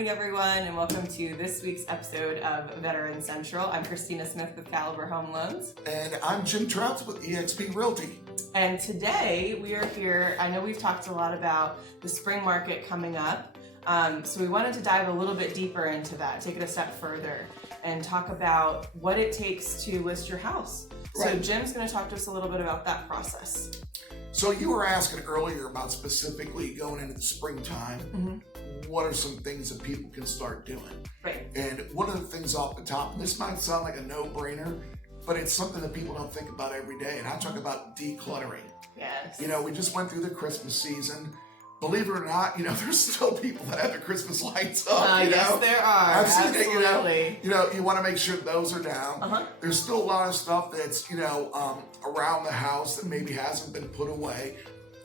Good morning, everyone, and welcome to this week's episode of Veteran Central. I'm Christina Smith of Caliber Home Loans. And I'm Jim Trautz with eXp Realty. And today we are here. I know we've talked a lot about the spring market coming up, so we wanted to dive a little bit deeper into that, take it a step further, and talk about what it takes to list your house. Right. So Jim's going to talk to us a little bit about that process. So you were asking earlier about specifically going into the springtime, what are some things that people can start doing? Right. And one of the things off the top, and this might sound like a no-brainer, but it's something that people don't think about every day, and I talk about decluttering. Yes. You know, we just went through the Christmas season. Believe it or not, you know, there's still people that have the Christmas lights up, you know? Yes, there are. I've seen Absolutely. it, you know, you want to make sure those are down. There's still a lot of stuff that's, you know, around the house that maybe hasn't been put away.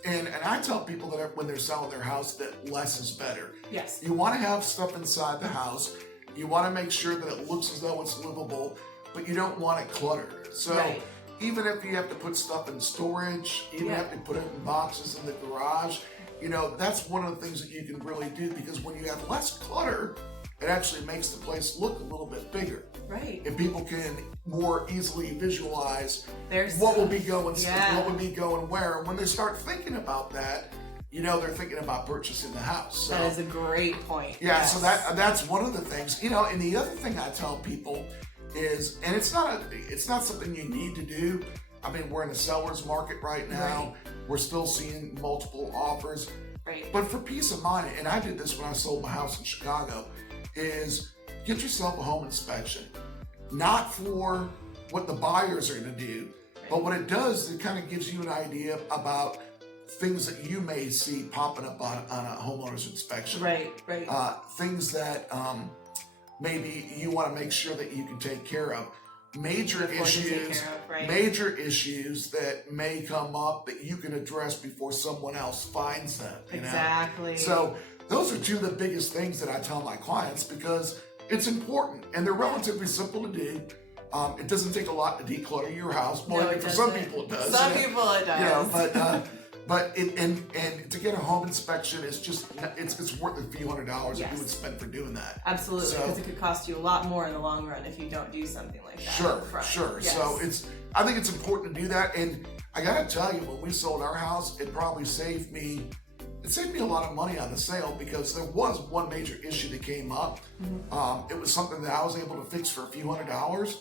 And I tell people that when they're selling their house that less is better. Yes. You want to have stuff inside the house. You want to make sure that it looks as though it's livable, but you don't want it cluttered. So even if you have to put stuff in storage, even if you put it in boxes in the garage, you know, that's one of the things that you can really do, because when you have less clutter, it actually makes the place look a little bit bigger. Right. If people can more easily visualize what will be going, what would be going where, and when they start thinking about that, you know, they're thinking about purchasing the house. So, that is a great point. Yeah, so that's one of the things, you know. And the other thing I tell people is, and it's not something you need to do. I mean, we're in a seller's market right now. We're still seeing multiple offers. Right. But for peace of mind, and I did this when I sold my house in Chicago, is get yourself a home inspection. Not for what the buyers are going to do, but what it does, it kind of gives you an idea about things that you may see popping up on a homeowner's inspection. Right. Things that maybe you want to make sure that you can take care of. Major issues that may come up that you can address before someone else finds them. You know? So those are two of the biggest things that I tell my clients, because it's important and they're relatively simple to do. It doesn't take a lot to declutter your house. Well, for some people it does. Some people it does. You know, but and to get a home inspection is just, it's worth a few $100s that you would spend for doing that. Absolutely, because it could cost you a lot more in the long run if you don't do something like that. Sure. Yes. So I think it's important to do that. And I gotta tell you, when we sold our house, it probably saved me a lot of money on the sale, because there was one major issue that came up. It was something that I was able to fix for a few $100s,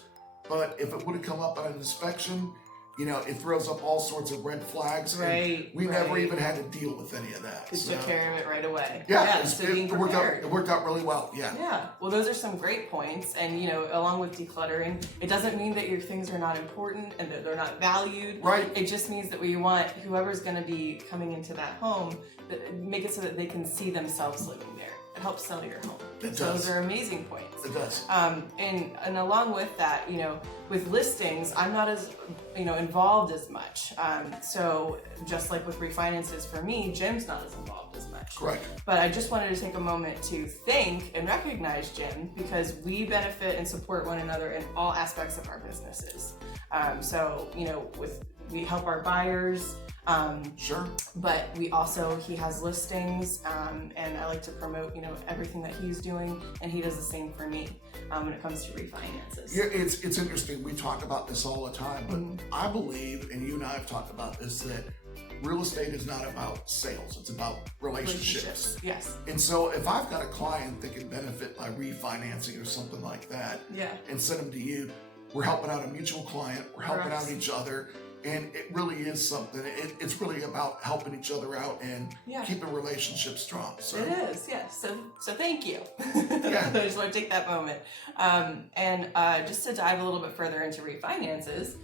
but if it would have come up on an inspection, you know, it throws up all sorts of red flags. We never even had to deal with any of that. Just took care of it right away. It worked out really well. Yeah. Well, those are some great points. And, you know, along with decluttering, it doesn't mean that your things are not important and that they're not valued. Right. It just means that we want whoever's going to be coming into that home, make it so that they can see themselves living there. It helps sell your home. Those are amazing points. It does. And along with that, you know, with listings, I'm not as, you know, involved as much. So just like with refinances for me, Jim's not as involved as much. Correct. But I just wanted to take a moment to thank and recognize Jim, because we benefit and support one another in all aspects of our businesses. So, you know, we help our buyers. But he has listings, and I like to promote, you know, everything that he's doing, and he does the same for me when it comes to refinances. Yeah, it's interesting. We talk about this all the time, but I believe, and you and I have talked about this, that real estate is not about sales; it's about relationships. Yes. And so, if I've got a client that can benefit by refinancing or something like that, and send them to you, we're helping out a mutual client. We're helping out each other. And it really is something. It's really about helping each other out and keeping relationships strong. So. It is, yes. So thank you. I just want to take that moment. And just to dive a little bit further into refinances,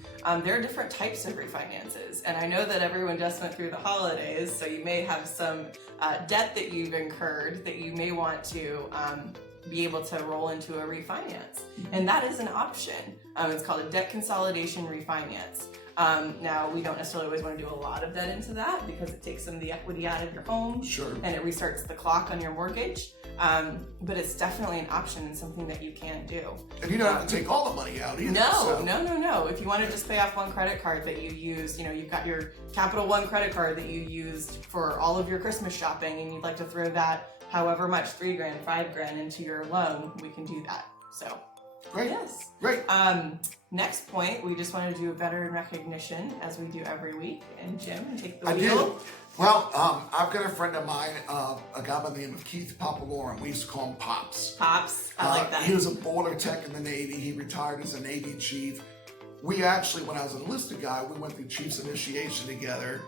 there are different types of refinances. And I know that everyone just went through the holidays, so you may have some debt that you've incurred that you may want to be able to roll into a refinance. And that is an option. It's called a debt consolidation refinance. Now, we don't necessarily always want to do a lot of debt into that, because it takes some of the equity out of your home, and it restarts the clock on your mortgage. But it's definitely an option and something that you can do. And you don't have to take all the money out either. No. If you want to just pay off one credit card that you use, you know, you've got your Capital One credit card that you used for all of your Christmas shopping, and you'd like to throw that however much, $3,000, $5,000 into your loan, we can do that. So, Great. yes. Great. Next point, we just want to do a veteran recognition as we do every week. And Jim, take the I wheel. do. Well, I've got a friend of mine, a guy by the name of Keith Papalorum. We used to call him Pops. Pops, I like that. He was a boiler tech in the Navy. He retired as a Navy chief. We actually, when I was an enlisted guy, we went through Chiefs Initiation together.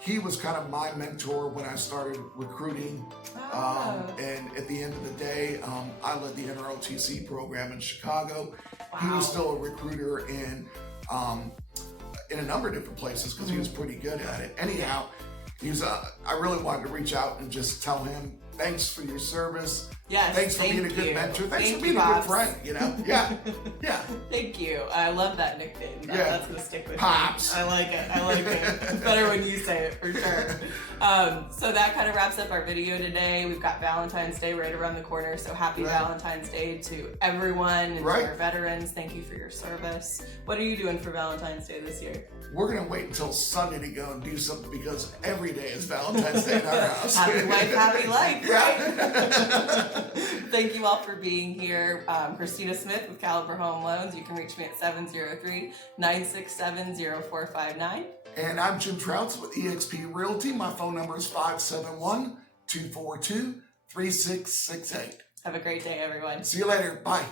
He was kind of my mentor when I started recruiting. And at the end of the day, I led the NROTC program in Chicago. Wow. He was still a recruiter in a number of different places because he was pretty good at it. Anyhow, I really wanted to reach out and just tell him, thanks for your service. Yes, thanks for being a good mentor. Thanks for being a good friend, you know? Yeah. Yeah. Thank you. I love that nickname. That's going to stick with Pops. me. I like it. It's better when you say it, for sure. So that kind of wraps up our video today. We've got Valentine's Day right around the corner, so happy Valentine's Day to everyone and to our veterans. Thank you for your service. What are you doing for Valentine's Day this year? We're going to wait until Sunday to go and do something because every day is Valentine's Day in our house. Happy wife, happy life, right? Yeah. Thank you all for being here. Christina Smith with Caliber Home Loans. You can reach me at 703-967-0459. And I'm Jim Trautz with eXp Realty. My phone number is 571-242-3668. Have a great day, everyone. See you later. Bye.